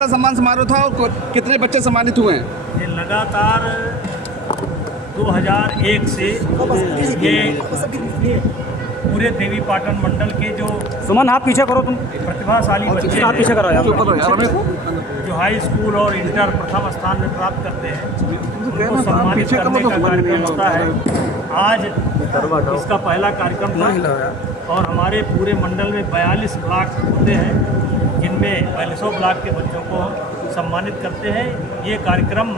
सम्मान समारोह था और कितने बच्चे सम्मानित हुए हैं? ये लगातार 2001 से ये पूरे देवी पाटन मंडल के जो सुमन आप पीछे करो, तुम प्रतिभाशाली बच्चे आप पीछे करो यार। जो हाई स्कूल और इंटर प्रथम स्थान में प्राप्त करते हैं उनको सम्मानित करने का कार्यक्रम होता है। आज इसका पहला कार्यक्रम था और हमारे पूरे मंडल में 42 ब्लॉक होते हैं जिनमें 42 ब्लॉक के बच्चों को सम्मानित करते हैं। ये कार्यक्रम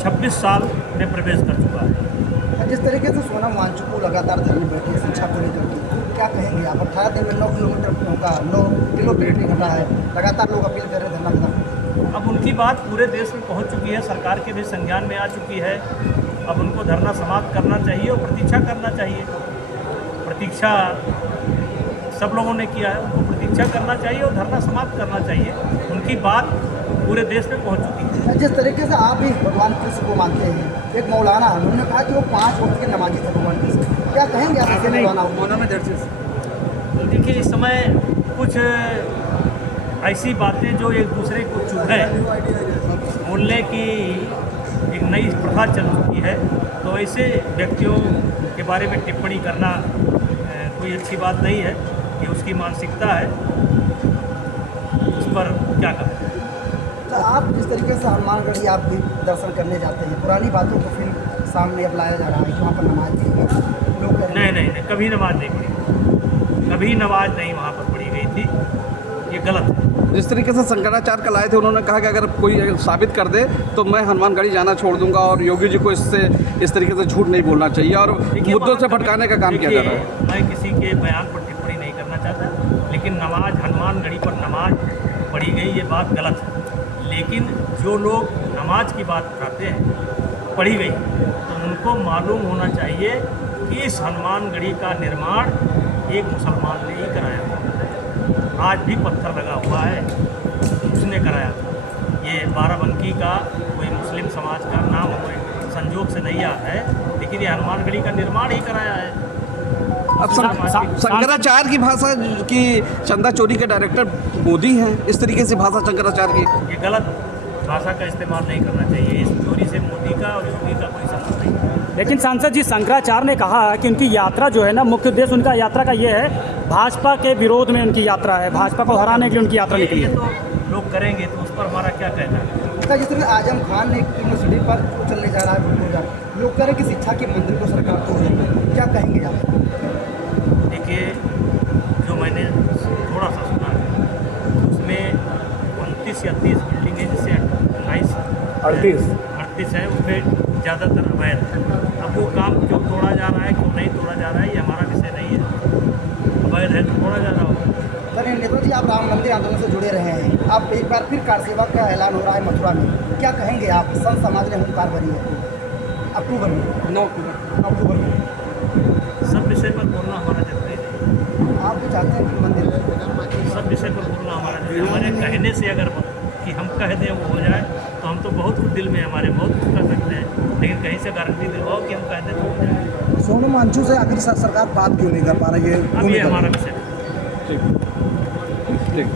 26 साल में प्रवेश कर चुका है। जिस तरीके से सोनम वांगचुक लगातार घर में बैठी शिक्षा पूरी करती, क्या कहेंगे आप? 18 दिन में 9 किलोमीटर का 9 किलो पेट नहीं घटा है, लगातार लोग अपील कर रहे हैं धरना खत्म। अब उनकी बात पूरे देश में पहुंच चुकी है, सरकार के भी संज्ञान में आ चुकी है। अब उनको धरना समाप्त करना चाहिए और प्रतीक्षा करना चाहिए। प्रतीक्षा सब लोगों ने किया है, उनको प्रतीक्षा करना चाहिए और धरना समाप्त करना चाहिए। उनकी बात पूरे देश में पहुंच चुकी है। जिस तरीके से आप भी भगवान कृष्ण को मानते हैं, एक मौलाना उन्होंने कहा कि वो 5 वक्त के नमाजी थे भगवान कृष्ण, क्या कहेंगे आप ऐसे मौलाना में? देखिए, इस समय कुछ ऐसी बातें जो एक दूसरे को चुभें बोलने की एक नई प्रथा चल चुकी है, तो ऐसे व्यक्तियों के बारे में टिप्पणी करना कोई अच्छी बात नहीं है। ये उसकी मानसिकता है, उस पर क्या करें। तो आप जिस तरीके से हनुमानगढ़ी आप भी दर्शन करने जाते हैं, पुरानी बातों को फिर सामने अब लाया जा रहा है कि वहाँ पर नमाज नहीं, लोग नहीं, कभी नमाज नहीं पढ़ी, कभी नमाज नहीं वहाँ पर पढ़ी गई थी। ये गलत है। जिस तरीके से शंकराचार्य कल आए थे, उन्होंने कहा कि अगर कोई साबित कर दे तो मैं हनुमानगढ़ी जाना छोड़ दूंगा और योगी जी को इस तरीके से झूठ नहीं बोलना चाहिए और मुद्दों से भटकाने का काम किया जा रहा है। मैं किसी के बयान पर टिप्पणी नहीं करना चाहता, लेकिन नमाज हनुमानगढ़ी पर नमाज पढ़ी गई ये बात गलत है। लेकिन जो लोग नमाज की बात उठाते हैं पढ़ी गई, तो उनको मालूम होना चाहिए कि इस हनुमानगढ़ी का निर्माण एक मुसलमान ने ही कराया था। आज भी पत्थर लगा हुआ है, उसने कराया था। ये बाराबंकी का कोई मुस्लिम समाज का नाम कोई संजोग से नहीं आता है, लेकिन ये हनुमानगढ़ी का निर्माण ही कराया है। अब शंकराचार्य की भाषा की चंदा चोरी के डायरेक्टर मोदी हैं, इस तरीके से भाषा शंकराचार्य की ये गलत भाषा का इस्तेमाल नहीं करना चाहिए। इस चोरी से मोदी का और योगी का कोई संबंध नहीं है। लेकिन सांसद जी, शंकराचार्य ने कहा कि उनकी यात्रा जो है ना, मुख्य उद्देश्य उनका यात्रा का ये है, भाजपा के विरोध में उनकी यात्रा है, भाजपा को हराने के लिए उनकी यात्रा निकली है। ये तो लोग करेंगे, तो उस पर हमारा क्या कहना है? जिस तरह आजम खान ने यूनिवर्सिटी पर चलने जा रहा है, लोग कह रहे हैं कि शिक्षा के मंदिर को सरकार तोड़ रही है, क्या कहेंगे आप? देखिए, जो मैंने थोड़ा सा सुना है उसमें 29 या 30 बिल्डिंगें जिससे 38 है, उसमें ज़्यादातर अवैध है। अब वो काम क्यों तोड़ा जा रहा है, क्यों नहीं तोड़ा जा रहा है, ये हमारा विषय नहीं है। अवैध है तो तोड़ा जा रहा होगा। सर नेहरू जी, आप राम मंदिर आंदोलन से जुड़े रहे हैं, आप एक बार फिर कार सेवा का ऐलान हो रहा है मथुरा में, क्या कहेंगे आप? संत समाज ने हुंकार भरी है अक्टूबर में, 9 अक्टूबर में। सब विषय पर बोलना हमारा जरूरी नहीं। आप भी चाहते हैं कि मंदिर सब विषय पर बोलना हमारा जरूरी। हमारे कहने से अगर कि हम कह दें वो हो जाए, तो हम तो बहुत कुछ दिल में हमारे बहुत कुछ कर सकते हैं, लेकिन कहीं से गारंटी दिलवाओ कि हम कह दें तो हो जाए। सोनम वांगचुक से आखिर सरकार बात क्यों नहीं कर पा रही है? अब ये हमारा विषय है। ठीक।